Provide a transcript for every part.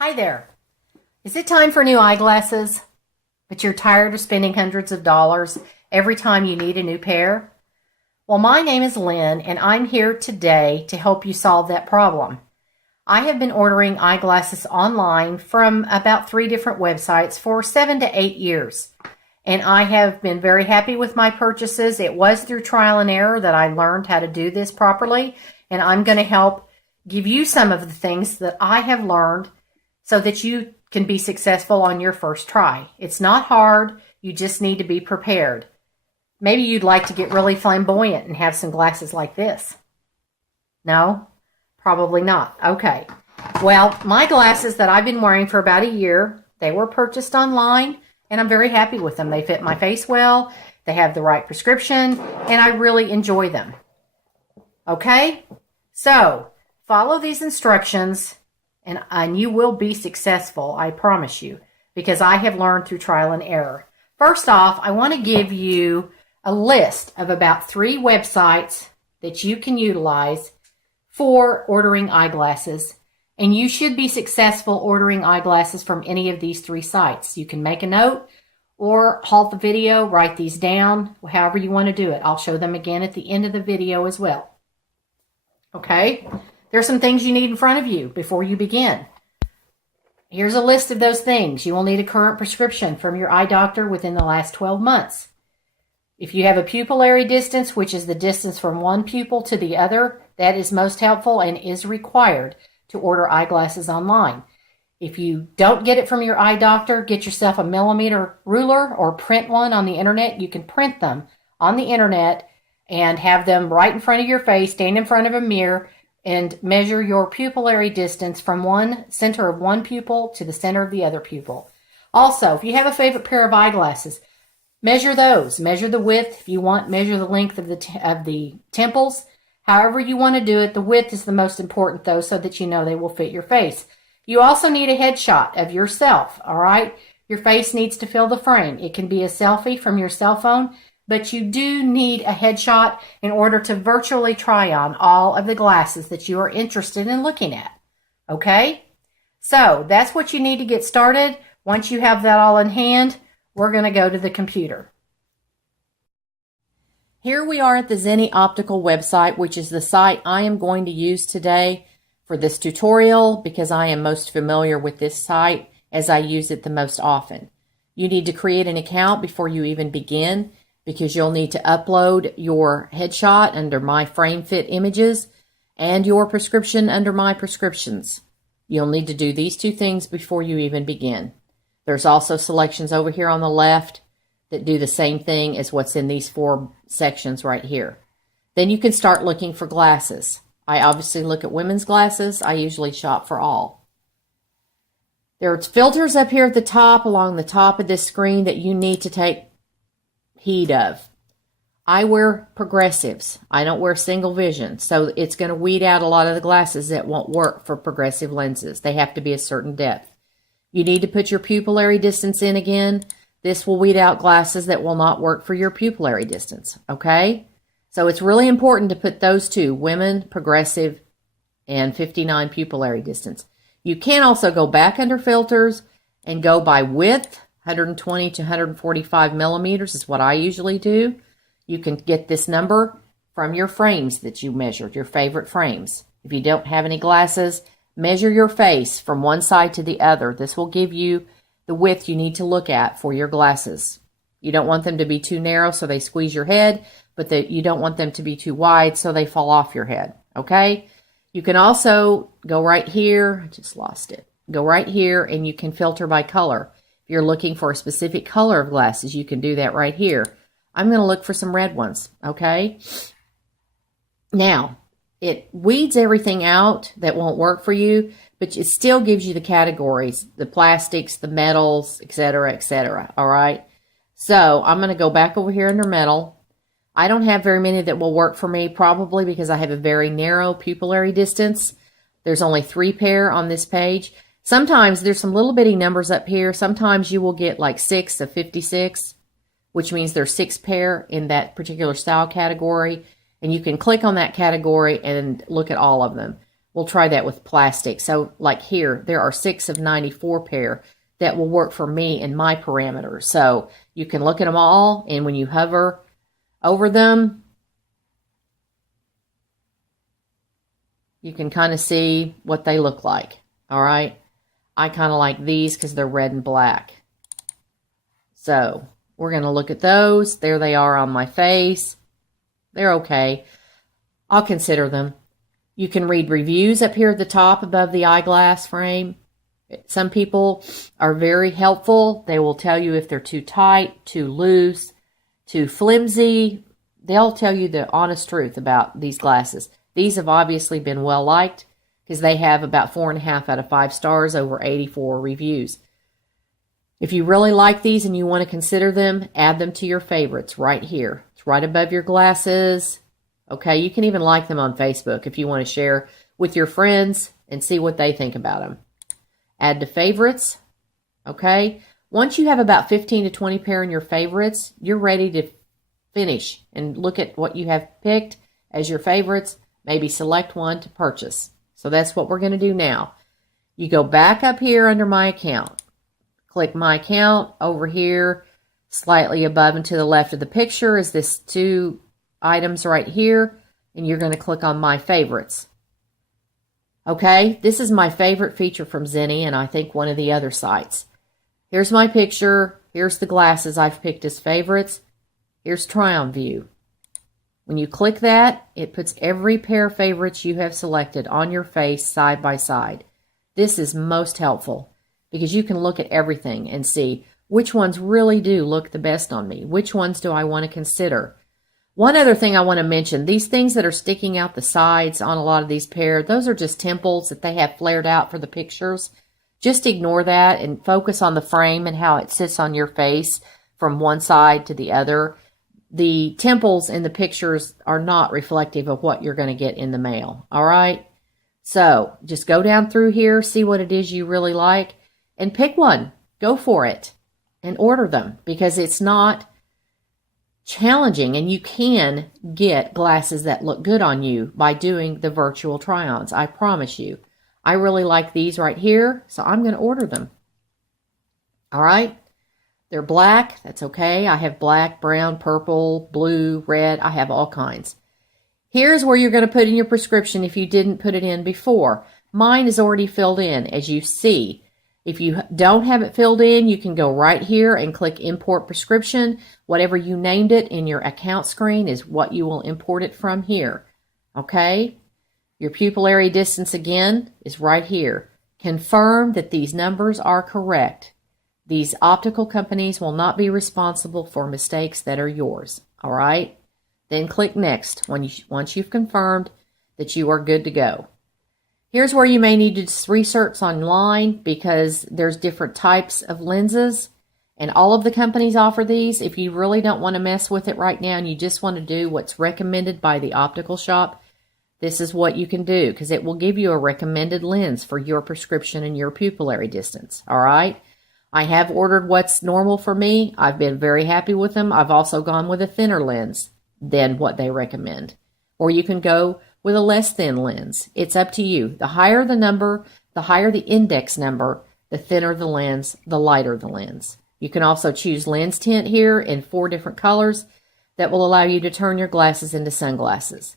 Hi there. Is it time for new eyeglasses? But you're tired of spending hundreds of dollars every time you need a new pair? Well, my name is Lynn, and I'm here today to help you solve that problem. I have been ordering eyeglasses online from about 3 different websites for 7 to 8 years. And I have been very happy with my purchases. It was through trial and error that I learned how to do this properly. And I'm going to help give you some of the things that I have learned so that you can be successful on your first try. It's not hard. You just need to be prepared. Maybe you'd like to get really flamboyant and have some glasses like this. No? Probably not. Okay. Well, my glasses that I've been wearing for about a year, they were purchased online, and I'm very happy with them. They fit my face well, they have the right prescription, and I really enjoy them. Okay? So, follow these instructions, and you will be successful, I promise you, because I have learned through trial and error. First off, I want to give you a list of about 3 websites that you can utilize for ordering eyeglasses, and you should be successful ordering eyeglasses from any of these 3 sites. You can make a note or halt the video, write these down, however you want to do it. I'll show them again at the end of the video as well. Okay? There's some things you need in front of you before you begin. Here's a list of those things. You will need a current prescription from your eye doctor within the last 12 months. If you have a pupillary distance, which is the distance from one pupil to the other, that is most helpful and is required to order eyeglasses online. If you don't get it from your eye doctor, get yourself a millimeter ruler or print one on the internet. You can print them on the internet and have them right in front of your face, stand in front of a mirror, and measure your pupillary distance from one center of one pupil to the center of the other pupil. Also, if you have a favorite pair of eyeglasses, measure those. Measure the width. If you want, measure the length of the temples. However you want to do it, the width is the most important, though, so that you know they will fit your face. You also need a headshot of yourself, all right? Your face needs to fill the frame. It can be a selfie from your cell phone, but you do need a headshot in order to virtually try on all of the glasses that you are interested in looking at. Okay? So that's what you need to get started. Once you have that all in hand, we're going to go to the computer. Here we are at the Zenni Optical website, which is the site I am going to use today for this tutorial because I am most familiar with this site as I use it the most often. You need to create an account before you even begin, because you'll need to upload your headshot under My Frame Fit Images and your prescription under My Prescriptions. You'll need to do these 2 things before you even begin. There's also selections over here on the left that do the same thing as what's in these 4 sections right here. Then you can start looking for glasses. I obviously look at women's glasses. I usually shop for all. There's filters up here at the top, along the top of this screen, that you need to take heed of. I wear progressives. I don't wear single vision, so it's going to weed out a lot of the glasses that won't work for progressive lenses. They have to be a certain depth. You need to put your pupillary distance in again. This will weed out glasses that will not work for your pupillary distance, okay? So it's really important to put those 2, women, progressive, and 59 pupillary distance. You can also go back under filters and go by width. 120 to 145 millimeters is what I usually do. You can get this number from your frames that you measured, your favorite frames. If you don't have any glasses, measure your face from one side to the other. This will give you the width you need to look at for your glasses. You don't want them to be too narrow so they squeeze your head, but you don't want them to be too wide so they fall off your head, okay? You can also go right here. I just lost it. Go right here and you can filter by color. If you're looking for a specific color of glasses, you can do that right here. I'm going to look for some red ones, okay? Now, it weeds everything out that won't work for you, but it still gives you the categories, the plastics, the metals, etc., all right? So I'm going to go back over here under metal. I don't have very many that will work for me, probably because I have a very narrow pupillary distance. There's only 3 pair on this page. Sometimes there's some little bitty numbers up here. Sometimes you will get like 6 of 56, which means there's 6 pair in that particular style category. And you can click on that category and look at all of them. we'll try that with plastic. So like here, there are 6 of 94 pair that will work for me and my parameters. So you can look at them all, and when you hover over them, you can kind of see what they look like. All right. I kind of like these because they're red and black. So we're going to look at those. There they are on my face. They're okay. I'll consider them. You can read reviews up here at the top above the eyeglass frame. Some people are very helpful. They will tell you if they're too tight, too loose, too flimsy. They'll tell you the honest truth about these glasses. These have obviously been well liked because they have about 4.5 out of 5 stars, over 84 reviews. If you really like these and you want to consider them, add them to your favorites right here. It's right above your glasses. Okay, you can even like them on Facebook if you want to share with your friends and see what they think about them. Add to favorites. Okay, once you have about 15 to 20 pair in your favorites, you're ready to finish and look at what you have picked as your favorites. Maybe select one to purchase. So that's what we're going to do now. You go back up here under my account. Click my account. Over here, slightly above and to the left of the picture is this 2 items right here. And you're going to click on my favorites. Okay, this is my favorite feature from Zenni, and I think one of the other sites. Here's my picture. Here's the glasses I've picked as favorites. Here's try on view. When you click that, it puts every pair of favorites you have selected on your face side by side. This is most helpful because you can look at everything and see which ones really do look the best on me. Which ones do I want to consider? One other thing I want to mention, these things that are sticking out the sides on a lot of these pair, those are just temples that they have flared out for the pictures. Just ignore that and focus on the frame and how it sits on your face from one side to the other. The temples in the pictures are not reflective of what you're going to get in the mail. All right. So just go down through here, see what it is you really like, and pick one. Go for it and order them because it's not challenging, and you can get glasses that look good on you by doing the virtual try-ons. I promise you. I really like these right here, so I'm going to order them. All right. They're black. That's okay. I have black, brown, purple, blue, red. I have all kinds. Here's where you're going to put in your prescription if you didn't put it in before. Mine is already filled in, as you see. If you don't have it filled in, you can go right here and click Import Prescription. Whatever you named it in your account screen is what you will import it from here. Okay? Your pupillary distance, again, is right here. Confirm that these numbers are correct. These optical companies will not be responsible for mistakes that are yours. All right? Then click Next once you've confirmed that you are good to go. Here's where you may need to research online because there's different types of lenses, and all of the companies offer these. If you really don't want to mess with it right now and you just want to do what's recommended by the optical shop, this is what you can do because it will give you a recommended lens for your prescription and your pupillary distance. All right? I have ordered what's normal for me. I've been very happy with them. I've also gone with a thinner lens than what they recommend. Or you can go with a less thin lens. It's up to you. The higher the number, the higher the index number, the thinner the lens, the lighter the lens. You can also choose lens tint here in 4 different colors that will allow you to turn your glasses into sunglasses.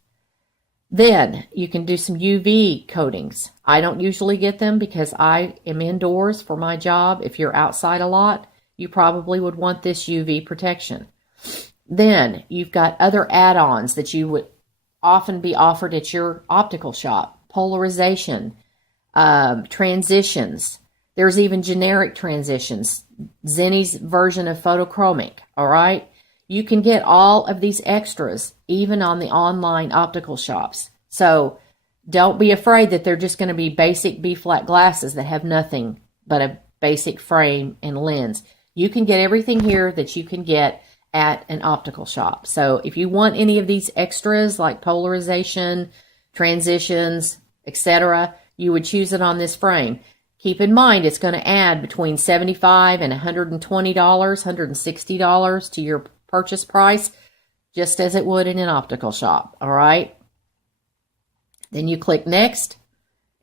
Then you can do some UV coatings. I don't usually get them because I am indoors for my job. If you're outside a lot, you probably would want this UV protection. Then you've got other add-ons that you would often be offered at your optical shop. Polarization, transitions. There's even generic transitions. Zenni's version of photochromic, all right? You can get all of these extras even on the online optical shops. So don't be afraid that they're just going to be basic B-flat glasses that have nothing but a basic frame and lens. You can get everything here that you can get at an optical shop. So if you want any of these extras like polarization, transitions, etc., you would choose it on this frame. Keep in mind it's going to add between $75 and $120, $160 to your purchase price, just as it would in an optical shop. All right. Then you click Next.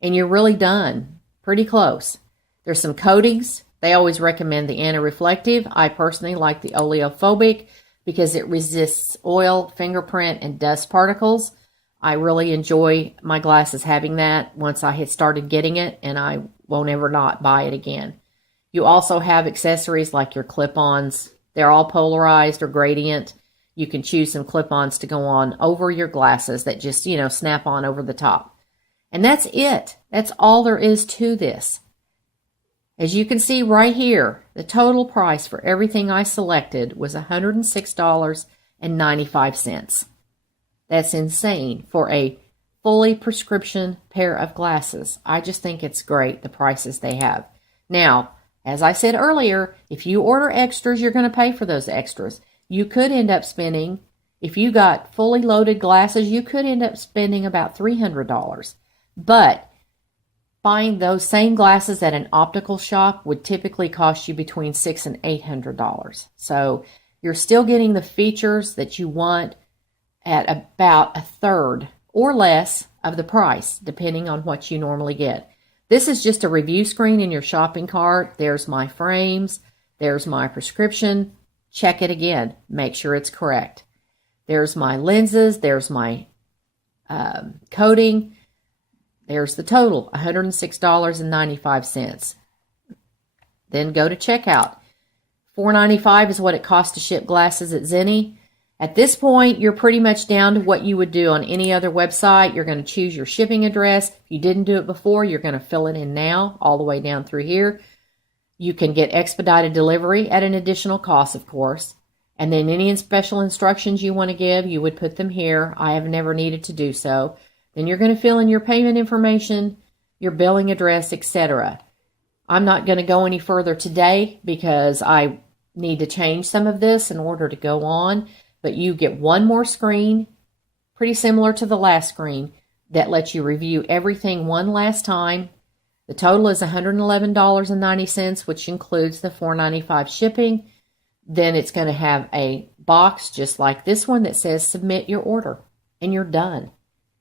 and you're really done. Pretty close. There's some coatings. They always recommend the anti-reflective. I personally like the oleophobic because it resists oil, fingerprint, and dust particles. I really enjoy my glasses having that once I had started getting it, and I won't ever not buy it again. You also have accessories like your clip-ons. They're all polarized or gradient. You can choose some clip-ons to go on over your glasses that just, snap on over the top. And that's it. That's all there is to this. As you can see right here, the total price for everything I selected was $106.95. That's insane for a fully prescription pair of glasses. I just think it's great, the prices they have. Now, as I said earlier, if you order extras, you're going to pay for those extras. You could end up spending, if you got fully loaded glasses, you could end up spending about $300. But buying those same glasses at an optical shop would typically cost you between $600 and $800. So you're still getting the features that you want at about a third or less of the price, depending on what you normally get. This is just a review screen in your shopping cart. There's my frames. There's my prescription. Check it again. Make sure it's correct. There's my lenses. There's my coating. There's the total, $106.95. Then go to checkout. $4.95 is what it costs to ship glasses at Zenni. At this point, you're pretty much down to what you would do on any other website. You're going to choose your shipping address. If you didn't do it before, you're going to fill it in now, all the way down through here. You can get expedited delivery at an additional cost, of course. And then any special instructions you want to give, you would put them here. I have never needed to do so. Then you're going to fill in your payment information, your billing address, etc. I'm not going to go any further today because I need to change some of this in order to go on. But you get one more screen, pretty similar to the last screen, that lets you review everything one last time. The total is $111.90, which includes the $4.95 shipping. Then it's going to have a box just like this one that says submit your order, and you're done.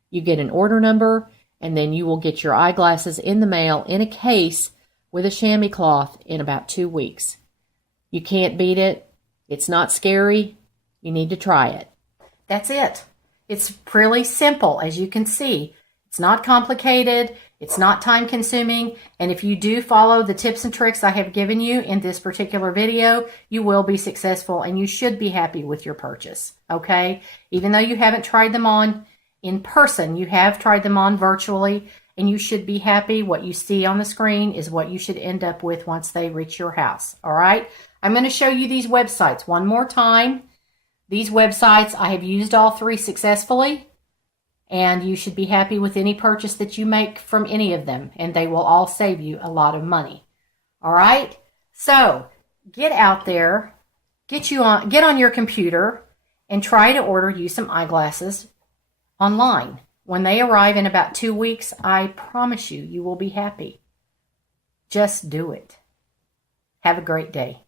You get an order number, and then you will get your eyeglasses in the mail in a case with a chamois cloth in about 2 weeks. You can't beat it. It's not scary. You need to try it. That's it. It's really simple, as you can see. It's not complicated. It's not time consuming. And if you do follow the tips and tricks I have given you in this particular video, you will be successful and you should be happy with your purchase. Okay? Even though you haven't tried them on in person, you have tried them on virtually, and you should be happy. What you see on the screen is what you should end up with once they reach your house. All right? I'm going to show you these websites one more time. These websites, I have used all three successfully, and you should be happy with any purchase that you make from any of them, and they will all save you a lot of money. All right? So, get out there, get on your computer, and try to order you some eyeglasses online. When they arrive in about 2 weeks, I promise you, you will be happy. Just do it. Have a great day.